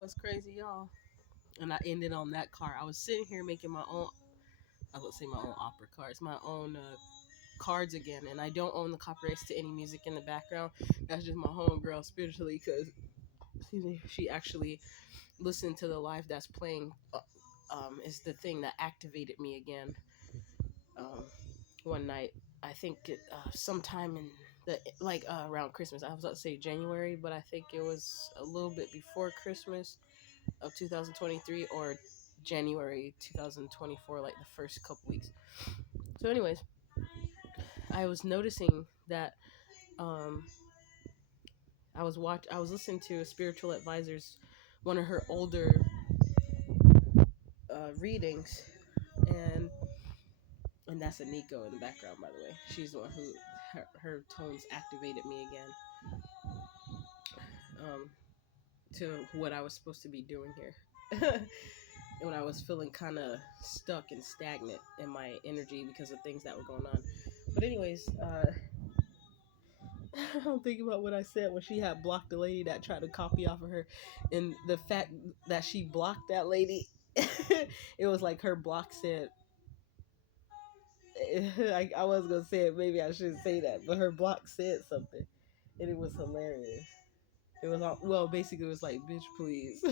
What's crazy, y'all? And I ended on that car. I was sitting here making my own, I would say my own opera cards, my own cards again. And I don't own the copyrights to any music in the background. That's just my homegirl spiritually because she actually listened to the live that's playing. Is the thing that activated me again um, one night. I think sometime in around Christmas. I was about to say January, but I think it was a little bit before Christmas of 2023 or January 2024, like the first couple weeks. So, anyways, I was noticing that um, I was listening to a spiritual advisor's one of her older readings, and that's a Nico in the background, by the way. She's the one who her tones activated me again to what I was supposed to be doing here. When I was feeling kind of stuck and stagnant in my energy because of things that were going on. But anyways, I'm thinking about what I said when she had blocked the lady that tried to copy off of her, and the fact that she blocked that lady. It was like her block said. I was gonna say it. Maybe I shouldn't say that, but her block said something, and it was hilarious. It was all, well, basically, it was like, "Bitch, please."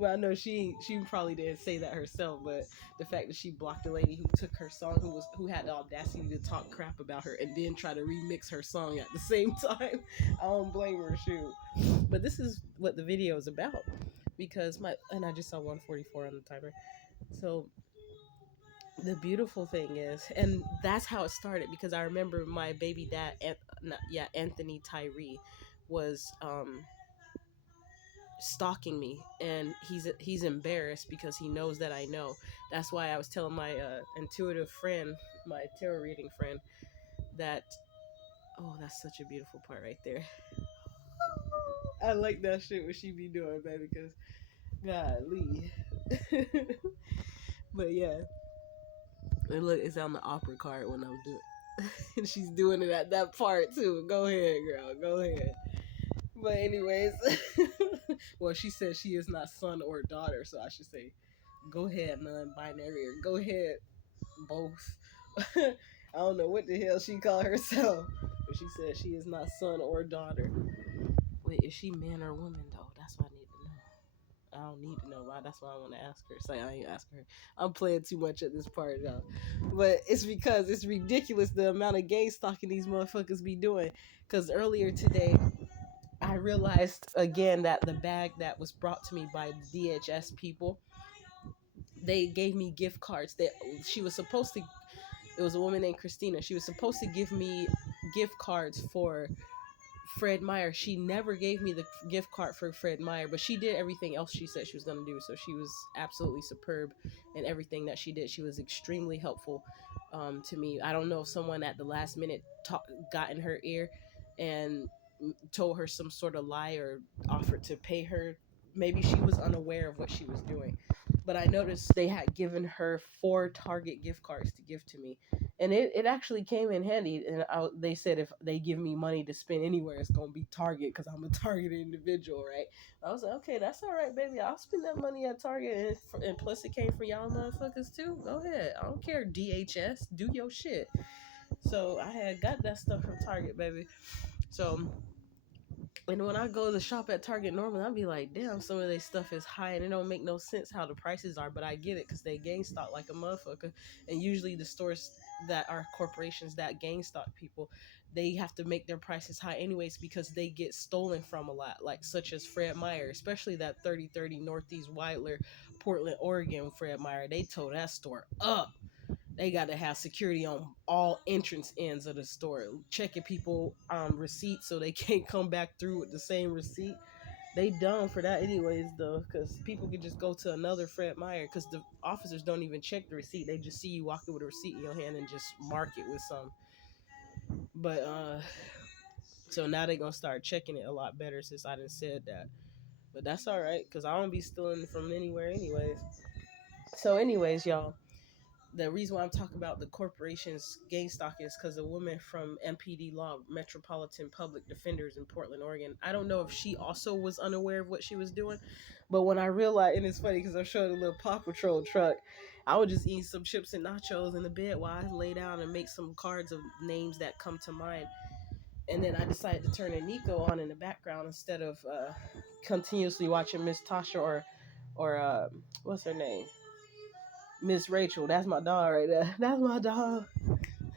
Well, I know she probably didn't say that herself, but the fact that she blocked a lady who took her song, who had the audacity to talk crap about her, and then try to remix her song at the same time, I don't blame her. Shoot, but this is what the video is about, because I just saw 144 on the timer, so. The beautiful thing is, and that's how it started, because I remember my baby dad, Anthony Tyree, was stalking me, and he's embarrassed because he knows that I know. That's why I was telling my intuitive friend, my tarot reading friend, that oh, that's such a beautiful part right there. I like that shit what she be doing, baby, because golly. But yeah, and look, it's on the opera card when I'm doing and she's doing it at that part too. Go ahead, girl, go ahead. But anyways, well, she said she is not son or daughter, so I should say go ahead, non-binary, or go ahead, both. I don't know what the hell she called herself, but she said she is not son or daughter. Wait, is she man or woman though? That's what I need to know. I don't need to know why. That's why I want to ask her. So I ain't asking her. I'm playing too much at this part, y'all. But it's because it's ridiculous the amount of gay stalking these motherfuckers be doing. Because earlier today, I realized again that the bag that was brought to me by the DHS people, they gave me gift cards that she was supposed to. It was a woman named Christina. She was supposed to give me gift cards for Fred Meyer. She never gave me the gift card for Fred Meyer, but she did everything else she said she was going to do. So she was absolutely superb in everything that she did. She was extremely helpful to me. I don't know if someone at the last minute got in her ear and told her some sort of lie or offered to pay her. Maybe she was unaware of what she was doing. But I noticed they had given her 4 Target gift cards to give to me. And it actually came in handy. And they said if they give me money to spend anywhere, it's going to be Target because I'm a Target individual, right? I was like, okay, that's all right, baby. I'll spend that money at Target. And plus, it came from y'all motherfuckers, too. Go ahead. I don't care, DHS. Do your shit. So I had got that stuff from Target, baby. So, and when I go to shop at Target normally, I'll be like, damn, some of their stuff is high and it don't make no sense how the prices are, but I get it because they gang stock like a motherfucker. And usually the stores that are corporations that gang stock people, they have to make their prices high anyways because they get stolen from a lot, like such as Fred Meyer, especially that 3030 Northeast Wilder, Portland, Oregon Fred Meyer. They tore that store up. They got to have security on all entrance ends of the store, checking people receipts so they can't come back through with the same receipt. They dumb for that anyways though, because people can just go to another Fred Meyer because the officers don't even check the receipt. They just see you walking with a receipt in your hand and just mark it with some. But so now they gonna start checking it a lot better since I done said that. But that's all right because I don't be stealing from anywhere anyways. So anyways, y'all, the reason why I'm talking about the corporation's gang stalking is because a woman from MPD Law, Metropolitan Public Defenders in Portland, Oregon. I don't know if she also was unaware of what she was doing, but when I realized, and it's funny because I'm showing a little Paw Patrol truck, I would just eat some chips and nachos in the bed while I lay down and make some cards of names that come to mind. And then I decided to turn a Nico on in the background instead of continuously watching Miss Tasha or what's her name, Miss Rachel. That's my dog right there. That's my dog.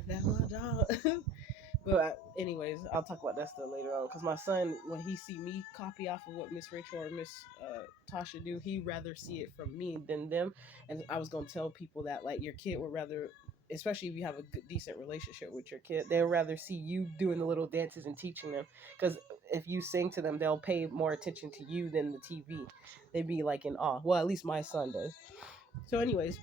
That's my dog. But anyways, I'll talk about that stuff later on. Cause my son, when he see me copy off of what Miss Rachel or Miss Tasha do, he rather see it from me than them. And I was gonna tell people that like your kid would rather, especially if you have a good, decent relationship with your kid, they'll rather see you doing the little dances and teaching them. Cause if you sing to them, they'll pay more attention to you than the TV. They'd be like in awe. Well, at least my son does. So, anyways,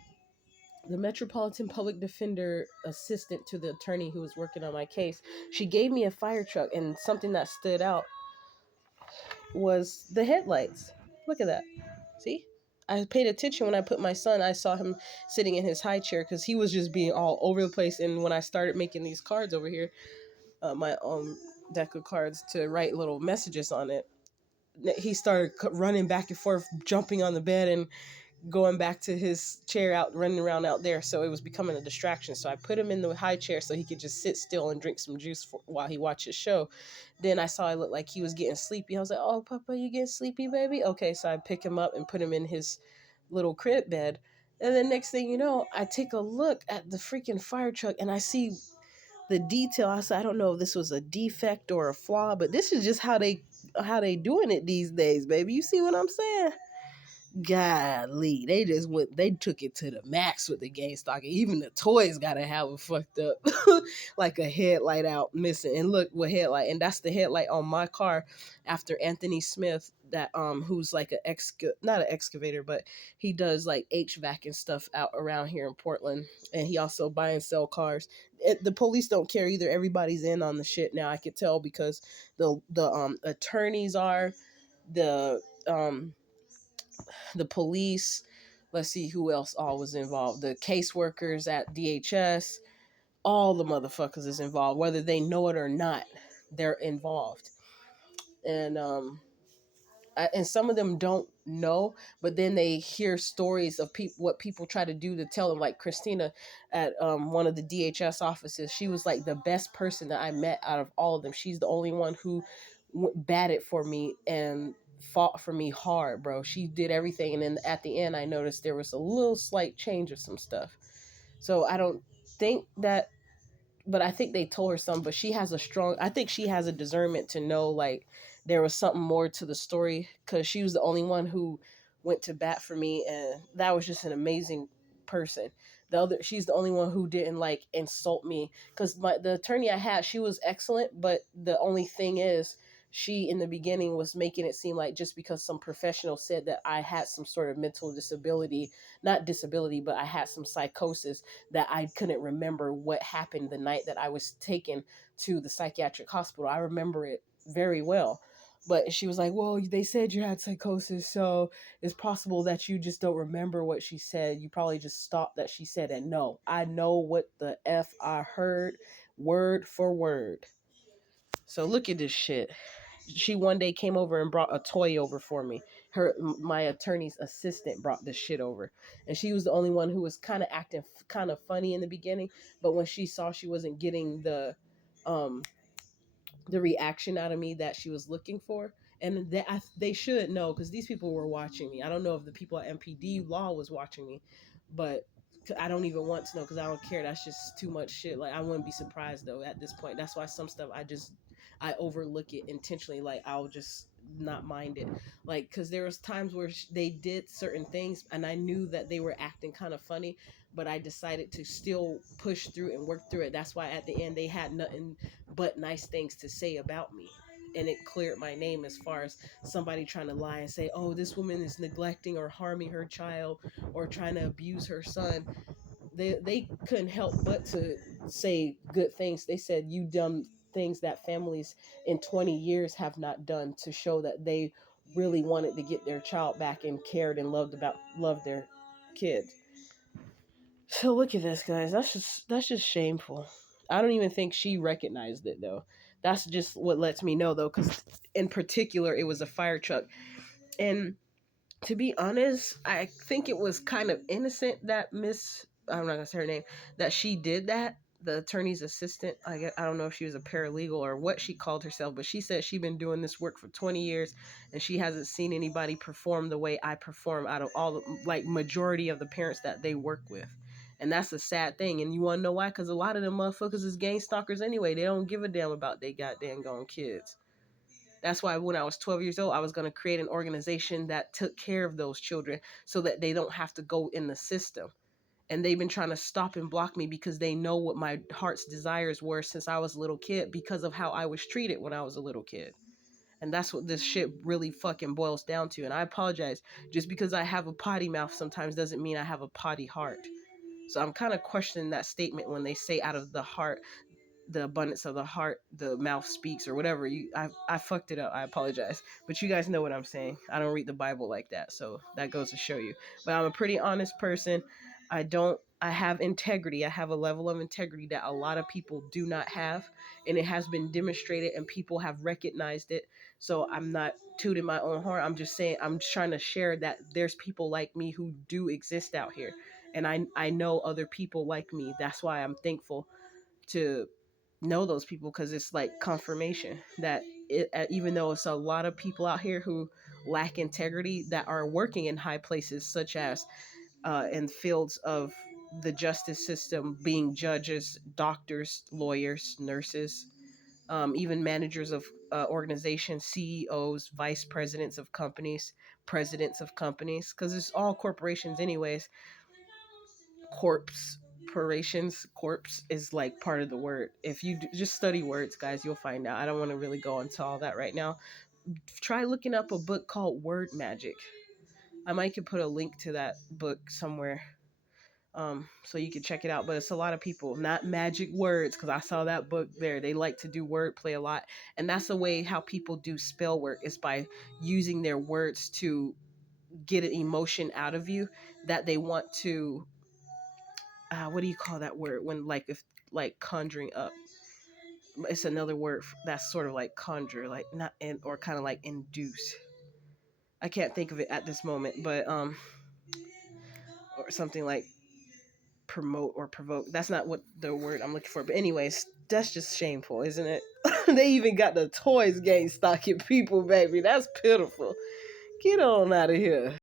the Metropolitan Public Defender assistant to the attorney who was working on my case, she gave me a fire truck, and something that stood out was the headlights. Look at that. See? I paid attention when I put my son. I saw him sitting in his high chair because he was just being all over the place. And when I started making these cards over here, my deck of cards to write little messages on it, he started running back and forth, jumping on the bed and going back to his chair out running around out there, so it was becoming a distraction. So I put him in the high chair so he could just sit still and drink some juice while he watched his show. Then I saw it looked like he was getting sleepy. I was like, oh papa, you getting sleepy, baby? Okay, so I pick him up and put him in his little crib bed. And then next thing you know, I take a look at the freaking fire truck and I see the detail. I said, I don't know if this was a defect or a flaw, but this is just how they doing it these days, baby. You see what I'm saying? Golly, they took it to the max with the game stock. Even the toys gotta have a fucked up like a headlight out missing. And look what headlight, and that's the headlight on my car after Anthony Smith, that who's like not an excavator, but he does like HVAC and stuff out around here in Portland. And he also buy and sell cars. The police don't care either. Everybody's in on the shit now. I could tell because the attorneys are, the the police. Let's see who else all was involved. The caseworkers at DHS, all the motherfuckers is involved, whether they know it or not. They're involved, and and some of them don't know, but then they hear stories of people, what people try to do to tell them. Like Christina at one of the DHS offices, she was like the best person that I met out of all of them. She's the only one who batted for me and fought for me hard, bro. She did everything, and then at the end I noticed there was a little slight change of some stuff. So I don't think that, but I think they told her something. But she has a strong, I think she has a discernment to know like there was something more to the story, because she was the only one who went to bat for me, and that was just an amazing person. She's the only one who didn't like insult me, because the attorney I had, she was excellent, but the only thing is, she in the beginning was making it seem like just because some professional said that I had some sort of mental disability, not disability, but I had some psychosis, that I couldn't remember what happened the night that I was taken to the psychiatric hospital. I remember it very well. But she was like, well, they said you had psychosis, so it's possible that you just don't remember what she said. You probably just stopped that she said. And no, I know what the F I heard word for word. So look at this shit. She one day came over and brought a toy over for me. My attorney's assistant brought this shit over, and she was the only one who was kind of acting kind of funny in the beginning. But when she saw she wasn't getting um the reaction out of me that she was looking for, and they should know, because these people were watching me. I don't know if the people at MPD Law was watching me, but I don't even want to know, because I don't care. That's just too much shit. Like, I wouldn't be surprised though at this point. That's why some stuff I overlook it intentionally. Like, I'll just not mind it. Like, because there was times where they did certain things and I knew that they were acting kind of funny, but I decided to still push through and work through it. That's why at the end they had nothing but nice things to say about me, and it cleared my name as far as somebody trying to lie and say, oh, this woman is neglecting or harming her child or trying to abuse her son. They couldn't help but to say good things. They said, you done things that families in 20 years have not done, to show that they really wanted to get their child back and cared and loved their kids. So look at this, guys. That's just shameful. I don't even think she recognized it though. That's just what lets me know though, because in particular, it was a fire truck, and to be honest, I think it was kind of innocent that Miss, I'm not gonna say her name, that she did that. The attorney's assistant. I don't know if she was a paralegal or what she called herself, but she said she'd been doing this work for 20 years and she hasn't seen anybody perform the way I perform out of all the, like, majority of the parents that they work with. And that's a sad thing. And you want to know why? Because a lot of them motherfuckers is gang stalkers anyway. They don't give a damn about they goddamn gone kids. That's why when I was 12 years old, I was going to create an organization that took care of those children so that they don't have to go in the system. And they've been trying to stop and block me because they know what my heart's desires were since I was a little kid because of how I was treated when I was a little kid. And that's what this shit really fucking boils down to. And I apologize. Just because I have a potty mouth sometimes doesn't mean I have a potty heart. So I'm kind of questioning that statement when they say out of the heart, the abundance of the heart, the mouth speaks, or whatever. I fucked it up. I apologize. But you guys know what I'm saying. I don't read the Bible like that, so that goes to show you. But I'm a pretty honest person. I have integrity. I have a level of integrity that a lot of people do not have, and it has been demonstrated and people have recognized it. So I'm not tooting my own horn. I'm just saying, I'm trying to share that there's people like me who do exist out here. And I know other people like me. That's why I'm thankful to know those people, because it's like confirmation that even though it's a lot of people out here who lack integrity that are working in high places, such as in fields of the justice system, being judges, doctors, lawyers, nurses, even managers of organizations, CEOs, vice presidents of companies, presidents of companies, because it's all corporations anyways. Corpse is like part of the word. If you just study words, guys, you'll find out. I don't want to really go into all that right now. Try looking up a book called Word Magic. I might could put a link to that book somewhere, so you can check it out. But it's a lot of people, not magic words, because I saw that book there. They like to do wordplay a lot, and that's the way how people do spell work, is by using their words to get an emotion out of you that they want to, what do you call that word when, like, if, like, conjuring up, it's another word that's sort of like conjure, like, not in, or kind of like induce. I can't think of it at this moment, but or something like promote or provoke. That's not what the word I'm looking for, but anyways, that's just shameful, isn't it? They even got the toys gang stalking people, baby. That's pitiful. Get on out of here.